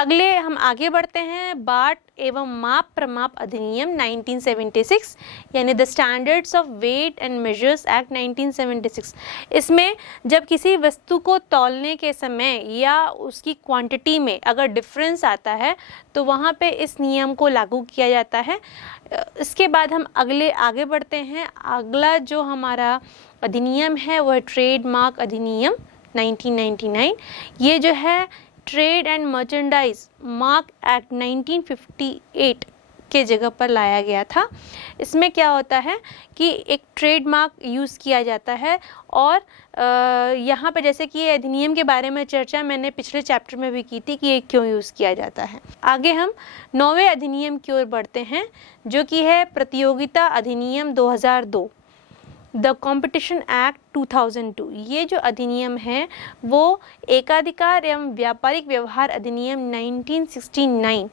अगले हम आगे बढ़ते हैं, बाट एवं माप प्रमाप अधिनियम 1976 यानी the standards of weight and measures act 1976। इसमें जब किसी वस्तु को तौलने के समय या उसकी क्वांटिटी में अगर डिफरेंस आता है तो वहाँ पे इस नियम को लागू किया जाता है। इसके बाद हम आगे बढ़ते हैं। अगला जो हमारा अधिनियम है वह ट्रेडमार्क अधिनियम 1999। ये जो है trade and merchandise mark act 1958 के जगह पर लाया गया था। इसमें क्या होता है कि एक ट्रेडमार्क यूज़ किया जाता है और यहाँ पे जैसे कि ये अधिनियम के बारे में चर्चा मैंने पिछले चैप्टर में भी की थी कि ये क्यों यूज़ किया जाता है। आगे हम 9वें अधिनियम की ओर बढ़ते हैं जो कि है प्रतियोगिता अधिनियम 2002, द कॉम्पिटिशन एक्ट 2002। ये जो अधिनियम है वो एकाधिकार एवं व्यापारिक व्यवहार अधिनियम 1969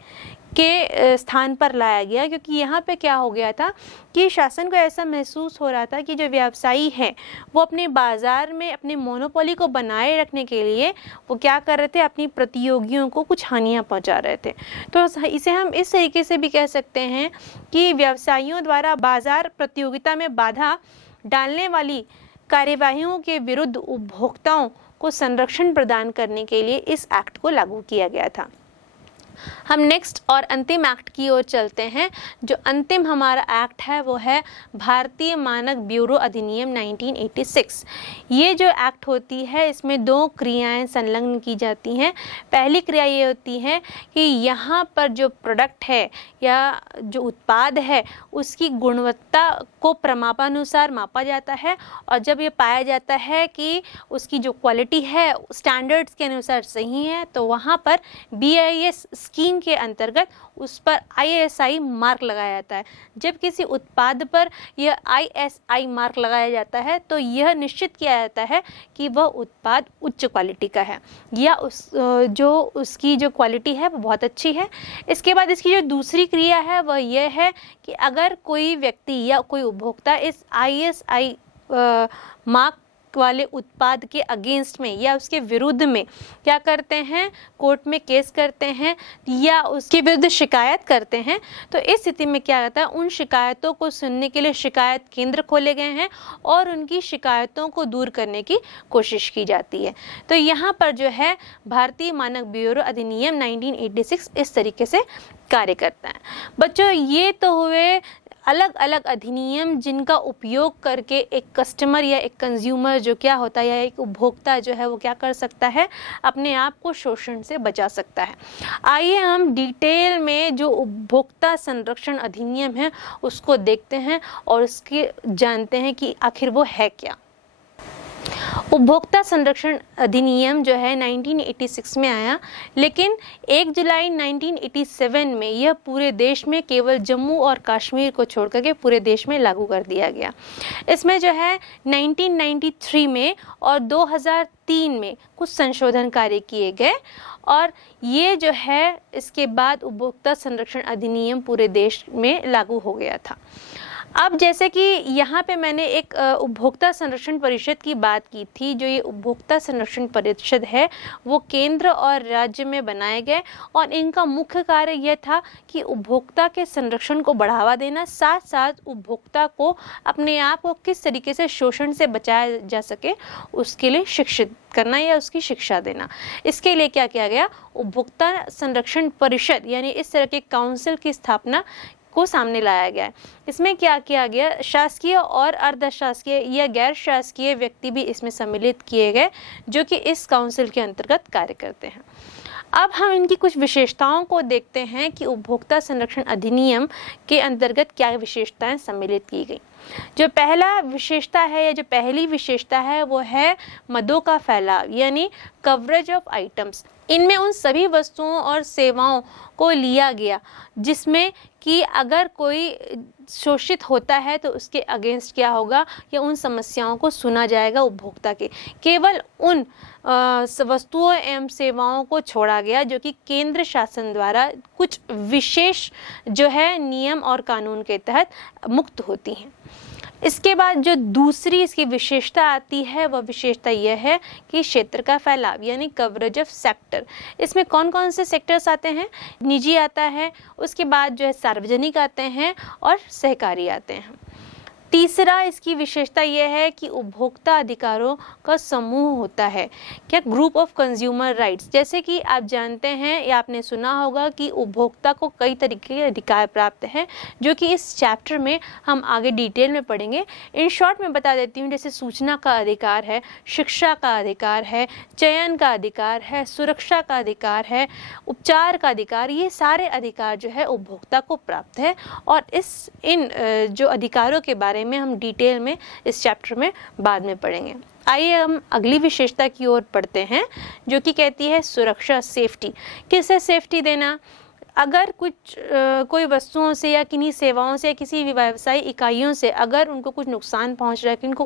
के स्थान पर लाया गया, क्योंकि यहाँ पे क्या हो गया था कि शासन को ऐसा महसूस हो रहा था कि जो व्यवसायी हैं वो अपने बाज़ार में अपने मोनोपोली को बनाए रखने के लिए वो क्या कर रहे थे, अपनी प्रतियोगियों को कुछ हानियाँ पहुँचा रहे थे। तो इसे हम इस तरीके से भी कह सकते हैं कि व्यवसायियों द्वारा बाज़ार प्रतियोगिता में बाधा डालने वाली कार्यवाहियों के विरुद्ध उपभोक्ताओं को संरक्षण प्रदान करने के लिए इस एक्ट को लागू किया गया था। हम नेक्स्ट और अंतिम एक्ट की ओर चलते हैं। जो अंतिम हमारा एक्ट है वो है भारतीय मानक ब्यूरो अधिनियम 1986। ये जो एक्ट होती है इसमें 2 क्रियाएं संलग्न की जाती हैं। पहली क्रिया ये होती है कि यहाँ पर जो प्रोडक्ट है या जो उत्पाद है उसकी गुणवत्ता को प्रमाणानुसार मापा जाता है और जब ये पाया जाता है कि उसकी जो क्वालिटी है स्टैंडर्ड्स के अनुसार सही है तो वहाँ पर BIS स्कीम के अंतर्गत उस पर ISI मार्क लगाया जाता है। जब किसी उत्पाद पर यह ISI मार्क लगाया जाता है तो यह निश्चित किया जाता है कि वह उत्पाद उच्च क्वालिटी का है या उसकी जो क्वालिटी है वो बहुत अच्छी है। इसके बाद इसकी जो दूसरी क्रिया है वह यह है कि अगर कोई व्यक्ति या कोई उपभोक्ता इस ISI मार्क वाले उत्पाद के अगेंस्ट में या उसके विरुद्ध में क्या करते हैं, कोर्ट में केस करते हैं या उसके विरुद्ध शिकायत करते हैं, तो इस स्थिति में क्या होता है, उन शिकायतों को सुनने के लिए शिकायत केंद्र खोले गए हैं और उनकी शिकायतों को दूर करने की कोशिश की जाती है। तो यहाँ पर जो है भारतीय मानक ब्यूरो अधिनियम 1986 इस तरीके से कार्य करता है। बच्चों ये तो हुए अलग अलग अधिनियम जिनका उपयोग करके एक कस्टमर या एक कंज्यूमर जो क्या होता है या एक उपभोक्ता जो है वो क्या कर सकता है, अपने आप को शोषण से बचा सकता है। आइए हम डिटेल में जो उपभोक्ता संरक्षण अधिनियम है उसको देखते हैं और उसके जानते हैं कि आखिर वो है क्या। उपभोक्ता संरक्षण अधिनियम जो है 1986 में आया, लेकिन 1 जुलाई 1987 में यह पूरे देश में केवल जम्मू और कश्मीर को छोड़ करके पूरे देश में लागू कर दिया गया। इसमें जो है 1993 में और 2003 में कुछ संशोधन कार्य किए गए और ये जो है इसके बाद उपभोक्ता संरक्षण अधिनियम पूरे देश में लागू हो गया था। अब जैसे कि यहाँ पे मैंने एक उपभोक्ता संरक्षण परिषद की बात की थी, जो ये उपभोक्ता संरक्षण परिषद है वो केंद्र और राज्य में बनाए गए और इनका मुख्य कार्य यह था कि उपभोक्ता के संरक्षण को बढ़ावा देना, साथ साथ उपभोक्ता को अपने आप को किस तरीके से शोषण से बचाया जा सके उसके लिए शिक्षित करना या उसकी शिक्षा देना। इसके लिए क्या किया गया, उपभोक्ता संरक्षण परिषद यानी इस तरह के काउंसिल की स्थापना को सामने लाया गया है। इसमें क्या किया गया, शासकीय और अर्ध शासकीय या गैर शासकीय व्यक्ति भी इसमें सम्मिलित किए गए जो कि इस काउंसिल के अंतर्गत कार्य करते हैं। अब हम इनकी कुछ विशेषताओं को देखते हैं कि उपभोक्ता संरक्षण अधिनियम के अंतर्गत क्या विशेषताएं सम्मिलित की गई। जो पहला विशेषता है या जो पहली विशेषता है वो है मदों का फैलाव यानी कवरेज ऑफ आइटम्स। इनमें उन सभी वस्तुओं और सेवाओं को लिया गया जिसमें कि अगर कोई शोषित होता है तो उसके अगेंस्ट क्या होगा या उन समस्याओं को सुना जाएगा उपभोक्ता के। केवल उन वस्तुओं एवं सेवाओं को छोड़ा गया जो कि केंद्र शासन द्वारा कुछ विशेष जो है नियम और कानून के तहत मुक्त होती हैं। इसके बाद जो दूसरी इसकी विशेषता आती है वह विशेषता यह है कि क्षेत्र का फैलाव यानी कवरेज ऑफ सेक्टर। इसमें कौन कौन से सेक्टर्स आते हैं? निजी आता है, उसके बाद जो है सार्वजनिक आते हैं और सहकारी आते हैं। तीसरा इसकी विशेषता यह है कि उपभोक्ता अधिकारों का समूह होता है। क्या? Group of consumer rights. जैसे कि आप जानते हैं या आपने सुना होगा कि उपभोक्ता को कई तरीके के अधिकार प्राप्त हैं, जो कि इस चैप्टर में हम आगे डिटेल में पढ़ेंगे। इन शॉर्ट में बता देती हूँ, जैसे सूचना का अधिकार है, शिक्षा का अधिकार है, चयन का अधिकार है, सुरक्षा का अधिकार है, उपचार का अधिकार, ये सारे अधिकार जो है उपभोक्ता को प्राप्त है। और इन जो अधिकारों के बारे में हम डिटेल में इस चैप्टर में बाद में पढ़ेंगे। आइए हम अगली विशेषता की ओर पढ़ते हैं, जो कि कहती है सुरक्षा, सेफ्टी। किससे सेफ्टी देना? अगर कोई वस्तुओं से या किन्हीं सेवाओं से या किसी व्यवसायिक इकाइयों से अगर उनको कुछ नुकसान पहुंच रहा है, कि उनको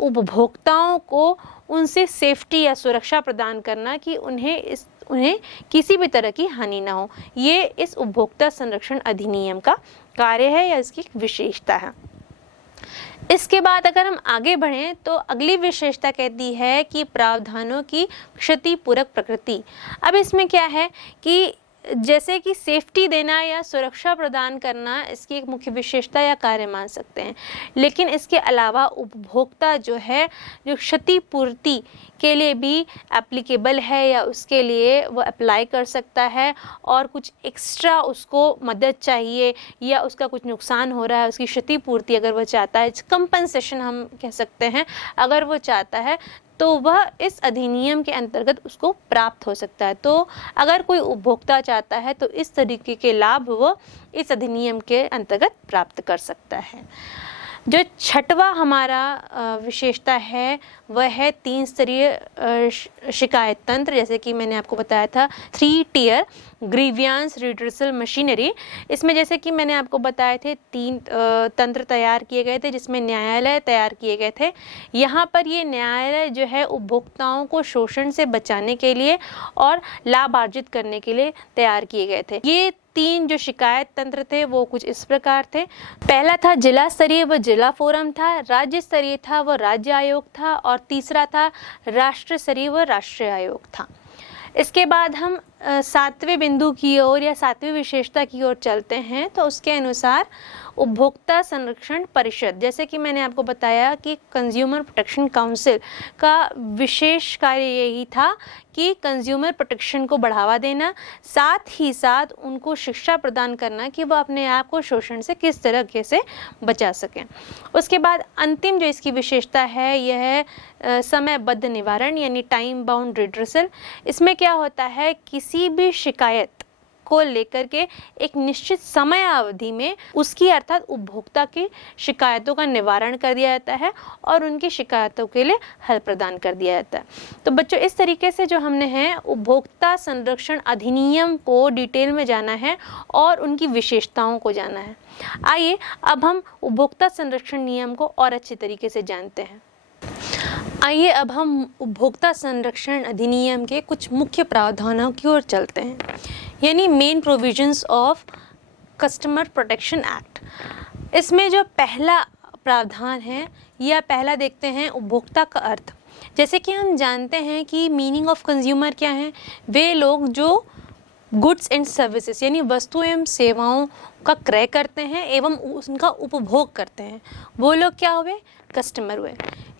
उपभोक्ताओं को उनसे सेफ्टी या सुरक्षा प्रदान करना कि उन्हें किसी भी तरह की हानि ना हो, ये इस उपभोक्ता संरक्षण अधिनियम का कार्य है या इसकी विशेषता है। इसके बाद अगर हम आगे बढ़ें तो अगली विशेषता कहती है कि प्रावधानों की क्षतिपूरक प्रकृति। अब इसमें क्या है कि जैसे कि सेफ्टी देना या सुरक्षा प्रदान करना इसकी एक मुख्य विशेषता या कार्य मान सकते हैं, लेकिन इसके अलावा उपभोक्ता जो क्षतिपूर्ति के लिए भी एप्लीकेबल है या उसके लिए वो अप्लाई कर सकता है, और कुछ एक्स्ट्रा उसको मदद चाहिए या उसका कुछ नुकसान हो रहा है, उसकी क्षतिपूर्ति अगर वो चाहता है, कंपनसेशन हम कह सकते हैं, अगर वो चाहता है तो वह इस अधिनियम के अंतर्गत उसको प्राप्त हो सकता है। तो अगर कोई उपभोक्ता चाहता है तो इस तरीके के लाभ वो इस अधिनियम के अंतर्गत प्राप्त कर सकता है। जो छठवां हमारा विशेषता है वह है 3 स्तरीय शिकायत तंत्र। जैसे कि मैंने आपको बताया था 3 टियर ग्रीवियंस रिड्रेसल मशीनरी। इसमें जैसे कि मैंने आपको बताए थे 3 तंत्र तैयार किए गए थे, जिसमें न्यायालय तैयार किए गए थे। यहाँ पर ये न्यायालय जो है उपभोक्ताओं को शोषण से बचाने के लिए और लाभ अर्जित करने के लिए तैयार किए गए थे। ये 3 जो शिकायत तंत्र थे वो कुछ इस प्रकार थे। पहला था जिला स्तरीय व जिला फोरम था, राज्य स्तरीय था व राज्य आयोग था, और तीसरा था राष्ट्र स्तरीय व राष्ट्रीय आयोग था। इसके बाद हम 7वें बिंदु की ओर या 7वीं विशेषता की ओर चलते हैं। तो उसके अनुसार उपभोक्ता संरक्षण परिषद, जैसे कि मैंने आपको बताया कि कंज्यूमर प्रोटेक्शन काउंसिल का विशेष कार्य यही था कि कंज्यूमर प्रोटेक्शन को बढ़ावा देना, साथ ही साथ उनको शिक्षा प्रदान करना कि वह अपने आप को शोषण से किस तरीके से बचा सकें। उसके बाद अंतिम जो इसकी विशेषता है यह है समयबद्ध निवारण यानी टाइम बाउंड रिड्रेसल। इसमें क्या होता है, किसी भी शिकायत को लेकर के एक निश्चित समय अवधि में उसकी अर्थात उपभोक्ता की शिकायतों का निवारण कर दिया जाता है और उनकी शिकायतों के लिए हल प्रदान कर दिया जाता है। तो बच्चों, इस तरीके से जो हमने है उपभोक्ता संरक्षण अधिनियम को डिटेल में जाना है और उनकी विशेषताओं को जाना है। आइए अब हम उपभोक्ता संरक्षण नियम को और अच्छे तरीके से जानते हैं। आइए अब हम उपभोक्ता संरक्षण अधिनियम के कुछ मुख्य प्रावधानों की ओर चलते हैं, यानी main provisions of customer protection act. इसमें जो पहला प्रावधान है या पहला देखते हैं उपभोक्ता का अर्थ। जैसे कि हम जानते हैं कि मीनिंग ऑफ कंज्यूमर क्या है, वे लोग जो गुड्स एंड सर्विसेज यानी वस्तु एवं सेवाओं का क्रय करते हैं एवं उनका उपभोग करते हैं, वो लोग क्या हुए, कस्टमर हुए।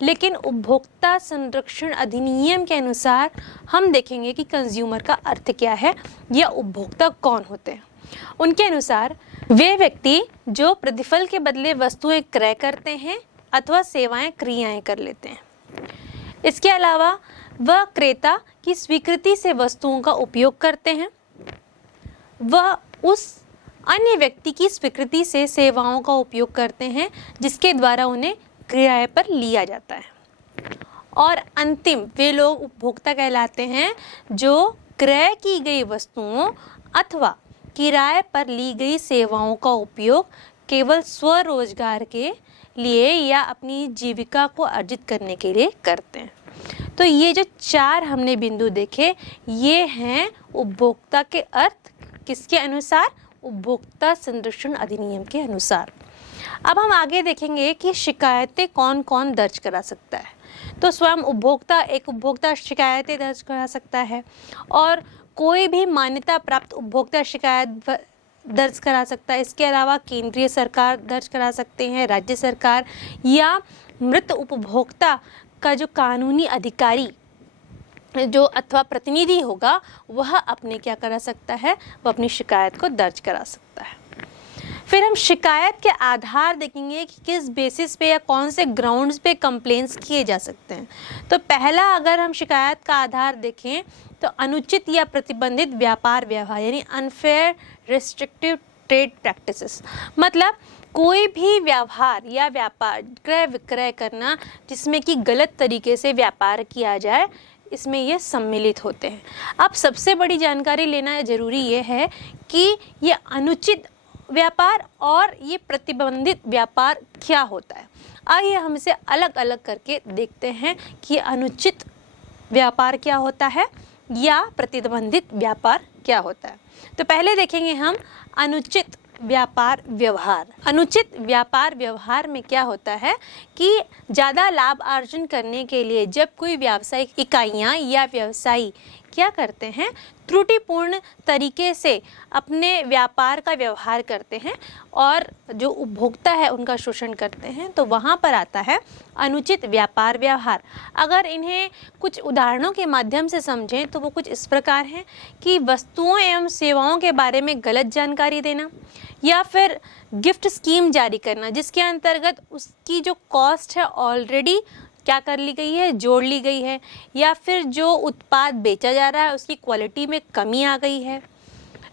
लेकिन उपभोक्ता संरक्षण अधिनियम के अनुसार हम देखेंगे कि कंज्यूमर का अर्थ क्या है या उपभोक्ता कौन होते हैं। उनके अनुसार वे व्यक्ति जो प्रतिफल के बदले वस्तुएं क्रय करते हैं अथवा सेवाएं क्रियाएं कर लेते हैं। इसके अलावा वह क्रेता की स्वीकृति से वस्तुओं का उपयोग करते हैं, वह उस अन्य व्यक्ति की स्वीकृति से सेवाओं का उपयोग करते हैं जिसके द्वारा उन्हें किराए पर लिया जाता है। और अंतिम वे लोग उपभोक्ता कहलाते हैं जो क्रय की गई वस्तुओं अथवा किराए पर ली गई सेवाओं का उपयोग केवल स्वरोजगार के लिए या अपनी जीविका को अर्जित करने के लिए करते हैं। तो ये जो 4 हमने बिंदु देखे, ये हैं उपभोक्ता के अर्थ किसके अनुसार, उपभोक्ता संरक्षण अधिनियम के अनुसार। अब हम आगे देखेंगे कि शिकायतें कौन कौन दर्ज करा सकता है। तो स्वयं उपभोक्ता, एक उपभोक्ता शिकायतें दर्ज करा सकता है, और कोई भी मान्यता प्राप्त उपभोक्ता शिकायत दर्ज करा सकता है। इसके अलावा केंद्रीय सरकार दर्ज करा सकते हैं, राज्य सरकार, या मृत उपभोक्ता का जो कानूनी अधिकारी जो अथवा प्रतिनिधि होगा वह अपने क्या करा सकता है, वह अपनी शिकायत को दर्ज करा सकता है। फिर हम शिकायत के आधार देखेंगे कि किस बेसिस पे या कौन से ग्राउंड्स पे कंप्लेंट्स किए जा सकते हैं। तो पहला, अगर हम शिकायत का आधार देखें तो अनुचित या प्रतिबंधित व्यापार व्यवहार, यानी अनफेयर रिस्ट्रिक्टिव ट्रेड प्रैक्टिसेस, मतलब कोई भी व्यवहार या व्यापार क्रय विक्रय करना जिसमें कि गलत तरीके से व्यापार किया जाए, इसमें ये सम्मिलित होते हैं। अब सबसे बड़ी जानकारी लेना जरूरी ये है कि ये अनुचित व्यापार और ये प्रतिबंधित व्यापार क्या होता है। आइए हम इसे अलग अलग करके देखते हैं कि अनुचित व्यापार क्या होता है या प्रतिबंधित व्यापार क्या होता है। तो पहले देखेंगे हम अनुचित व्यापार व्यवहार। अनुचित व्यापार व्यवहार में क्या होता है कि ज़्यादा लाभ अर्जन करने के लिए जब कोई व्यावसायिक इकाइयाँ या व्यवसायी क्या करते हैं, त्रुटिपूर्ण तरीके से अपने व्यापार का व्यवहार करते हैं और जो उपभोक्ता है उनका शोषण करते हैं, तो वहाँ पर आता है अनुचित व्यापार व्यवहार। अगर इन्हें कुछ उदाहरणों के माध्यम से समझें तो वो कुछ इस प्रकार हैं कि वस्तुओं एवं सेवाओं के बारे में गलत जानकारी देना, या फिर गिफ्ट स्कीम जारी करना जिसके अंतर्गत उसकी जो कॉस्ट है ऑलरेडी क्या कर ली गई है, जोड़ ली गई है, या फिर जो उत्पाद बेचा जा रहा है उसकी क्वालिटी में कमी आ गई है।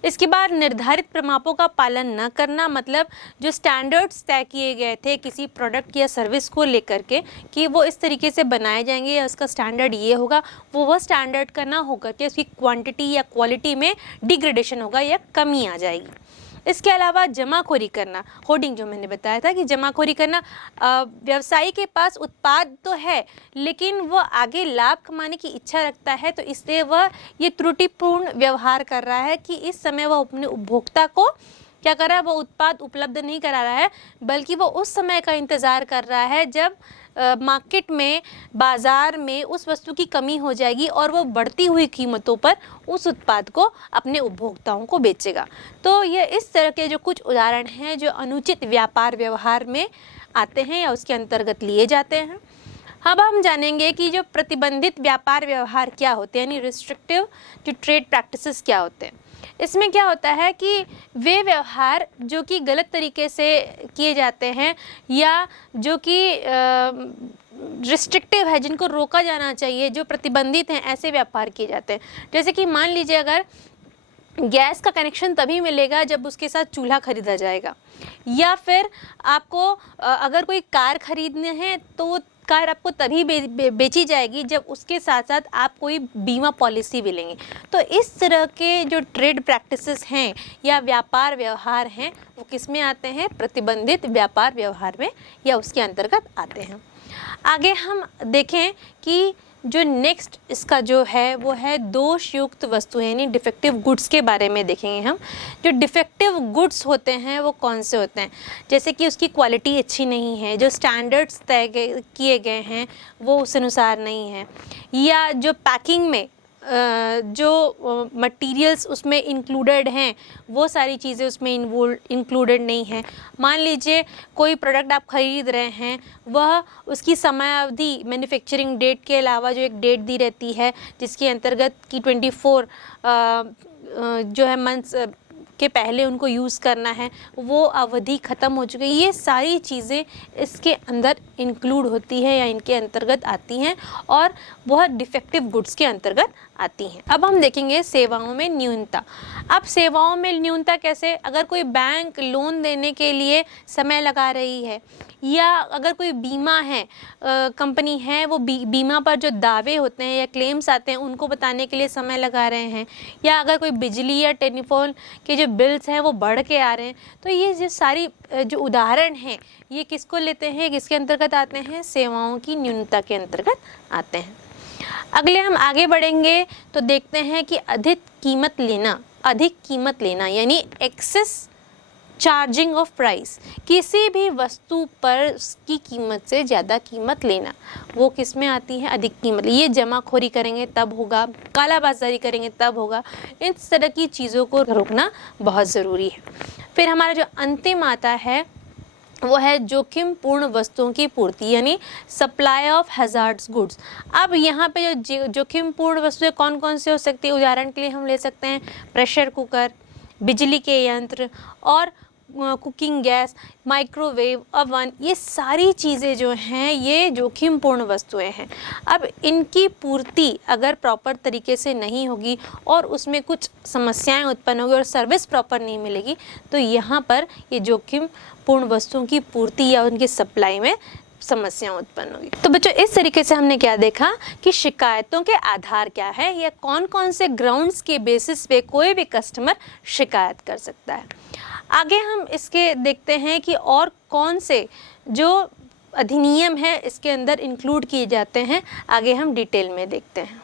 इसके बाद निर्धारित प्रमापों का पालन न करना, मतलब जो स्टैंडर्ड्स तय किए गए थे किसी प्रोडक्ट या सर्विस को लेकर के कि वो इस तरीके से बनाए जाएंगे या उसका स्टैंडर्ड ये होगा, वो स्टैंडर्ड का ना होकर के उसकी क्वांटिटी या क्वालिटी में डिग्रेडेशन होगा या कमी आ जाएगी। इसके अलावा जमाखोरी करना, होर्डिंग जो मैंने बताया था कि जमाखोरी करना, व्यवसायी के पास उत्पाद तो है लेकिन वह आगे लाभ कमाने की इच्छा रखता है, तो इसलिए वह ये त्रुटिपूर्ण व्यवहार कर रहा है कि इस समय वह अपने उपभोक्ता को क्या कर रहा है, वो उत्पाद उपलब्ध नहीं करा रहा है, बल्कि वो उस समय का इंतज़ार कर रहा है जब मार्केट में, बाज़ार में उस वस्तु की कमी हो जाएगी और वो बढ़ती हुई कीमतों पर उस उत्पाद को अपने उपभोक्ताओं को बेचेगा। तो ये इस तरह के जो कुछ उदाहरण हैं जो अनुचित व्यापार व्यवहार में आते हैं या उसके अंतर्गत लिए जाते हैं। अब हम जानेंगे कि जो प्रतिबंधित व्यापार व्यवहार क्या होते हैं, यानी रिस्ट्रिक्टिव जो ट्रेड प्रैक्टिसेस क्या होते हैं। इसमें क्या होता है कि वे व्यवहार जो कि गलत तरीके से किए जाते हैं या जो कि रिस्ट्रिक्टिव है, जिनको रोका जाना चाहिए, जो प्रतिबंधित हैं, ऐसे व्यापार किए जाते हैं। जैसे कि मान लीजिए अगर गैस का कनेक्शन तभी मिलेगा जब उसके साथ चूल्हा खरीदा जाएगा, या फिर आपको अगर कोई कार खरीदने हैं तो वो कार आपको तभी बेची जाएगी जब उसके साथ साथ आप कोई बीमा पॉलिसी भी लेंगे। तो इस तरह के जो ट्रेड प्रैक्टिसेस हैं या व्यापार व्यवहार हैं वो किस में आते हैं, प्रतिबंधित व्यापार व्यवहार में या उसके अंतर्गत आते हैं। आगे हम देखें कि जो नेक्स्ट इसका जो है वो है दोषयुक्त वस्तुएं, यानी डिफेक्टिव गुड्स के बारे में देखेंगे हम। जो डिफेक्टिव गुड्स होते हैं वो कौन से होते हैं, जैसे कि उसकी क्वालिटी अच्छी नहीं है, जो स्टैंडर्ड्स तय किए गए हैं वो उस अनुसार नहीं है, या जो पैकिंग में जो मटेरियल्स उसमें इंक्लूडेड हैं वो सारी चीज़ें उसमें इंक्लूडेड नहीं हैं। मान लीजिए कोई प्रोडक्ट आप ख़रीद रहे हैं, वह उसकी समयावधि मैन्युफैक्चरिंग डेट के अलावा जो एक डेट दी रहती है जिसके अंतर्गत कि 24 जो है मंथ्स के पहले उनको यूज़ करना है, वो अवधि ख़त्म हो चुकी है। ये सारी चीज़ें इसके अंदर इंक्लूड होती है या इनके अंतर्गत आती हैं और वह डिफेक्टिव गुड्स के अंतर्गत आती हैं। अब हम देखेंगे सेवाओं में न्यूनता। अब सेवाओं में न्यूनता कैसे, अगर कोई बैंक लोन देने के लिए समय लगा रही है, या अगर कोई बीमा है कंपनी है वो बीमा पर जो दावे होते हैं या क्लेम्स आते हैं उनको बताने के लिए समय लगा रहे हैं, या अगर कोई बिजली या टेलीफोन के जो बिल्स हैं वो बढ़ के आ रहे हैं, तो ये जो सारी जो उदाहरण हैं ये किसको लेते हैं, किसके अंतर्गत आते हैं, सेवाओं की न्यूनता के अंतर्गत आते हैं। अगले हम आगे बढ़ेंगे तो देखते हैं कि अधिक कीमत लेना यानी एक्सेस चार्जिंग ऑफ प्राइस, किसी भी वस्तु पर उसकी कीमत से ज़्यादा कीमत लेना, वो किस में आती है? अधिक कीमत। ये जमाखोरी करेंगे तब होगा, कालाबाजारी करेंगे तब होगा। इस तरह की चीज़ों को रोकना बहुत ज़रूरी है। फिर हमारा जो अंतिम आता है वो है जोखिम पूर्ण वस्तुओं की पूर्ति, यानी सप्लाई ऑफ हैजार्ड्स गुड्स। अब यहाँ पे जो जोखिम पूर्ण वस्तुएं कौन कौन से हो सकती है? उदाहरण के लिए हम ले सकते हैं प्रेशर कुकर, बिजली के यंत्र और कुकिंग गैस, माइक्रोवेव, ओवन, ये सारी चीज़ें जो हैं ये जोखिम पूर्ण वस्तुएं हैं। अब इनकी पूर्ति अगर प्रॉपर तरीके से नहीं होगी और उसमें कुछ समस्याएं उत्पन्न होगी और सर्विस प्रॉपर नहीं मिलेगी, तो यहाँ पर ये जोखिम पूर्ण वस्तुओं की पूर्ति या उनकी सप्लाई में समस्याएं उत्पन्न होगी। तो बच्चों, इस तरीके से हमने क्या देखा कि शिकायतों के आधार क्या है या कौन कौन से ग्राउंड्स के बेसिस पे कोई भी कस्टमर शिकायत कर सकता है। आगे हम इसके देखते हैं कि और कौन से जो अधिनियम है इसके अंदर इंक्लूड किए जाते हैं, आगे हम डिटेल में देखते हैं।